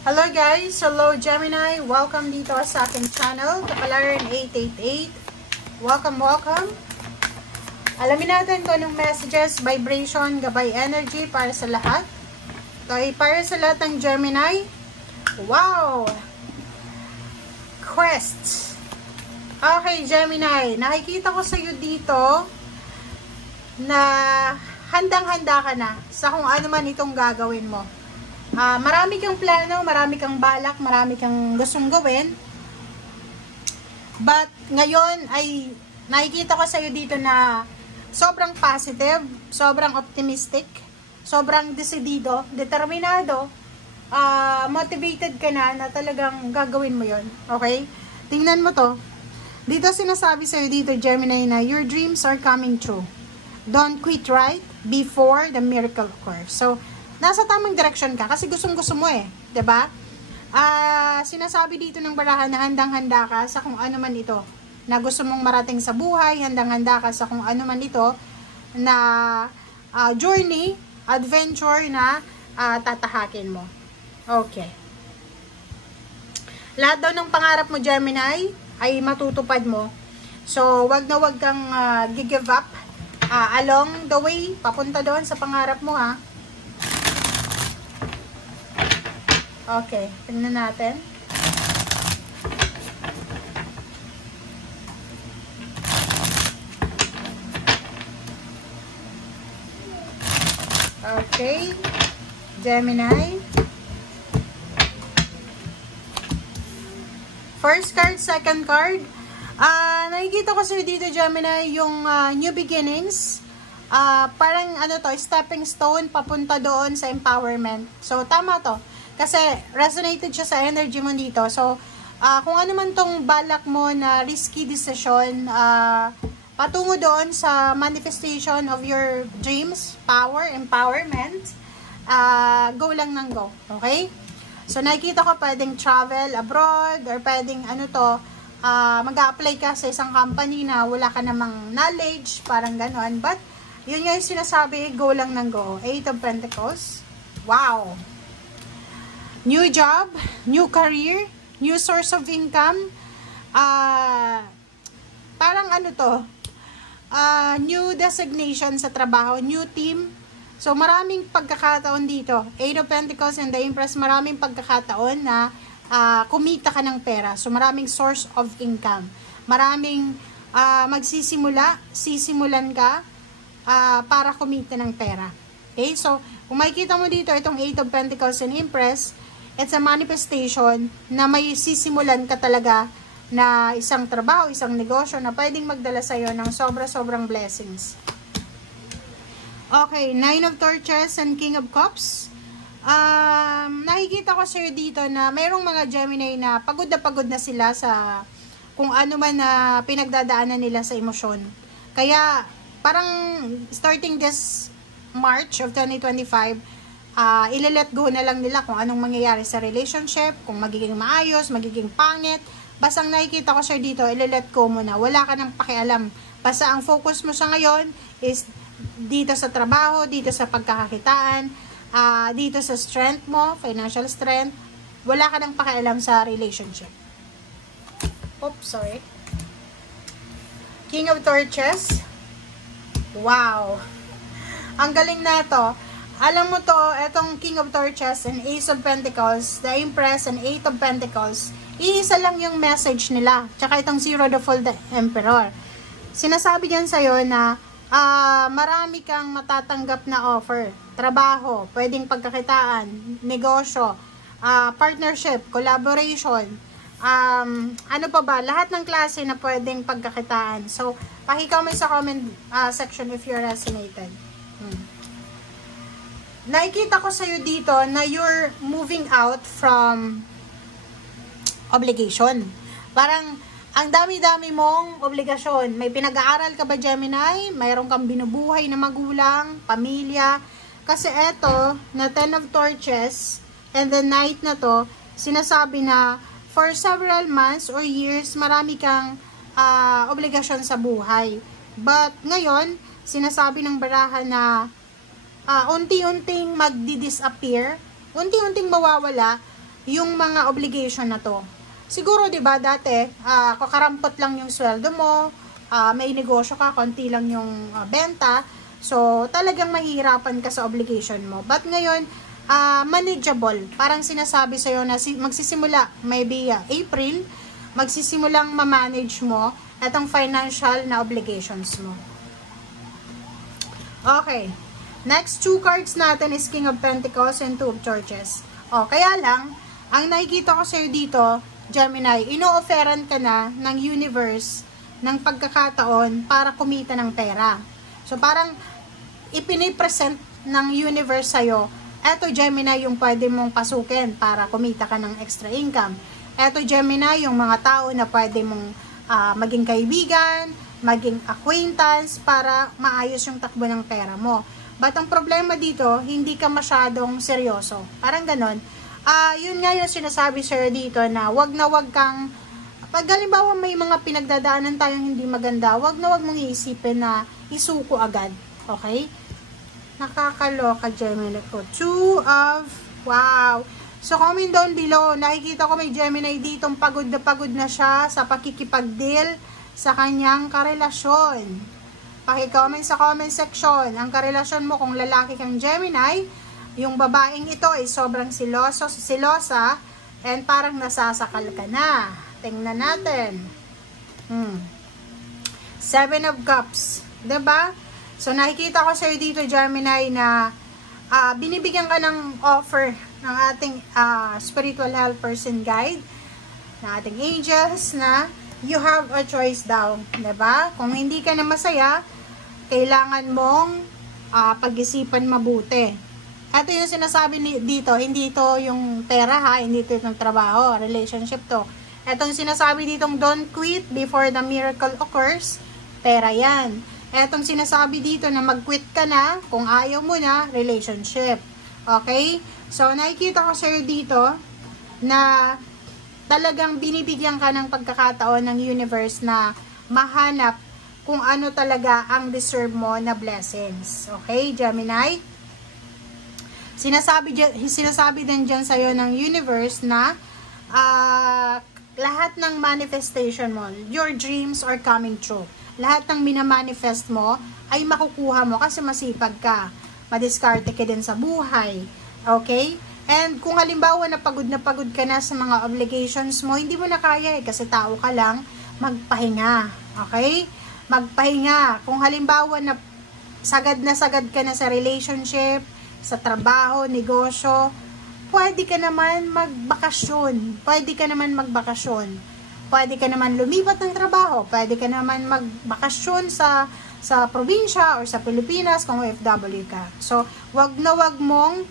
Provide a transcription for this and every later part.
Hello guys! Hello Gemini! Welcome dito sa aking channel, Kapalaran 888. Welcome! Alamin natin kung anong messages, vibration, gabay energy para sa lahat. Ito ay para sa lahat ng Gemini. Wow! Quest! Okay Gemini, nakikita ko sa iyo dito na handang-handa ka na sa kung ano man itong gagawin mo. Marami kang plano, marami kang balak, marami kang gustong gawin. But ngayon ay nakikita ko sa iyo dito na sobrang positive, sobrang optimistic, sobrang desidido, determinado, motivated ka na talagang gagawin mo yon. Okay? Tingnan mo to. Dito sinasabi sa iyo dito, Gemini, na your dreams are coming true. Don't quit right before the miracle occurs. So, nasa tamang direction ka kasi gustong-gusto mo eh, 'di ba? Sinasabi dito ng barahan na handang-handa ka sa kung ano man ito na gusto mong marating sa buhay, handang-handa ka sa kung ano man ito na journey, adventure na tatahakin mo. Okay. Lahat daw ng pangarap mo, Gemini, ay matutupad mo. So, wag kang give up along the way, papunta doon sa pangarap mo ha. Okay, tingnan natin. Okay, Gemini. First card, second card. Nakikita ko sa'yo dito, Gemini, yung new beginnings. Parang ano to, stepping stone papunta doon sa empowerment. So, tama to. Kasi resonated siya sa energy mo dito. So, kung ano man tong balak mo na risky decision, patungo doon sa manifestation of your dreams, power, empowerment, go lang ng go. Okay? So, nakikita ko pwedeng travel abroad or pwedeng mag-a-apply ka sa isang company na wala ka namang knowledge, parang ganon. But, yun nga yung sinasabi, go lang ng go. Eight of Pentacles. Wow! New job, new career, new source of income, parang new designation sa trabaho, new team. So, maraming pagkakataon dito. Eight of Pentacles and the Empress, maraming pagkakataon na kumita ka ng pera. So, maraming source of income. Maraming sisimulan ka para kumita ng pera. Okay? So, kung makikita mo dito, itong Eight of Pentacles and Empress, it's a manifestation na may sisimulan ka talaga na isang trabaho, isang negosyo na pwedeng magdala sa'yo ng sobra-sobrang blessings. Okay, Nine of Torches and King of Cups. Nakikita ko sa'yo dito na mayroong mga Gemini na pagod na sila sa kung ano man na pinagdadaanan nila sa emosyon. Kaya, parang starting this March of 2025, ile-let go na lang nila kung anong mangyayari sa relationship, kung magiging maayos, magiging pangit. Basta ang nakikita ko sir dito, ile-let go mo na. Wala ka nang pakialam. Basta ang focus mo sa ngayon is dito sa trabaho, dito sa pagkakakitaan, dito sa strength mo, financial strength. Wala ka nang pakialam sa relationship. Oops, sorry. King of Torches. Wow! Ang galing na to. Alam mo to, etong King of Torches and Ace of Pentacles, the Empress and Eight of Pentacles, iisa lang yung message nila. Tsaka itong Zero the Full the Emperor. Sinasabi yan sa'yo na marami kang matatanggap na offer. Trabaho, pwedeng pagkakitaan, negosyo, partnership, collaboration, ano pa ba, lahat ng klase na pwedeng pagkakitaan. So, paki-comment sa comment section if you're resonated. Nakikita ko sa'yo dito na you're moving out from obligation. Parang, ang dami-dami mong obligasyon. May pinag-aaral ka ba, Gemini? Mayroon kang binubuhay na magulang, pamilya. Kasi eto, na Ten of Torches, and the Knight na to, sinasabi na, for several months or years, marami kang obligasyon sa buhay. But, ngayon, sinasabi ng barahan na unti-unting magdi-disappear, unti-unting mawawala yung mga obligation na to. Siguro, 'di ba, dati kakarampot lang yung sweldo mo, may negosyo ka, konti lang yung benta. So, talagang mahihirapan ka sa obligation mo. But ngayon, manageable. Parang sinasabi sa'yo na magsisimula, maybe April, magsisimulang ma-manage mo itong financial na obligations mo. Okay. Next two cards natin is King of Pentacles and Two of Torches. Kaya lang, ang nakikita ko sa'yo dito, Gemini, ino-offeran ka na ng universe ng pagkakataon para kumita ng pera. So, parang ipinipresent ng universe sa'yo, eto Gemini yung pwede mong pasukin para kumita ka ng extra income. Eto Gemini yung mga tao na pwede mong maging kaibigan, maging acquaintance para maayos yung takbo ng pera mo. But ang problema dito, hindi ka masyadong seryoso. Parang ganon. Yun nga yung sinasabi sa'yo dito na wag kang, pag halimbawa may mga pinagdadaanan tayong hindi maganda, wag mong iisipin na isuko agad. Okay? Nakakaloka, Gemini ko. Two of, wow. So, comment down below. Nakikita ko may Gemini ditong pagod na siya sa pakikipag-deal sa kanyang karelasyon. Paki-comment sa comment section ang karelasyon mo kung lalaki kang Gemini. Yung babaeng ito ay sobrang silosa, and parang nasasakal ka na. Tingnan natin. Seven of Cups. Diba? So, nakikita ko sa'yo dito, Gemini, na binibigyan ka ng offer ng ating spiritual helpers and guide, ng ating angels, na you have a choice daw. Diba? Kung hindi ka na masaya, kailangan mong pag-isipan mabuti. Ito yung sinasabi dito, hindi ito yung pera ha, hindi ito yung trabaho, relationship to. Ito yung sinasabi ditong don't quit before the miracle occurs, pera yan. Etong sinasabi dito na mag-quit ka na kung ayaw mo na, relationship. Okay? So, nakikita ko sa'yo dito na talagang binibigyan ka ng pagkakataon ng universe na mahanap kung ano talaga ang deserve mo na blessings. Okay, Gemini? Sinasabi din dyan sa'yo ng universe na lahat ng manifestation mo, your dreams are coming true. Lahat ng minamanifest mo ay makukuha mo kasi masipag ka. Madiskarte ka din sa buhay. Okay? And kung halimbawa na pagod ka na sa mga obligations mo, hindi mo na kaya kasi tao ka lang, magpahinga. Okay? Magpahinga. Kung halimbawa na sagad ka na sa relationship, sa trabaho, negosyo, pwede ka naman magbakasyon. Pwede ka naman lumipat ng trabaho. Pwede ka naman magbakasyon sa probinsya or sa Pilipinas kung OFW ka. So, wag mong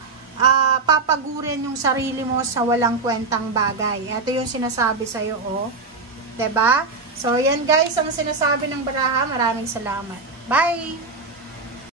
papagurin yung sarili mo sa walang kwentang bagay. Ito yung sinasabi sa'yo, Diba? So, yan guys, ang sinasabi ng baraha. Maraming salamat. Bye!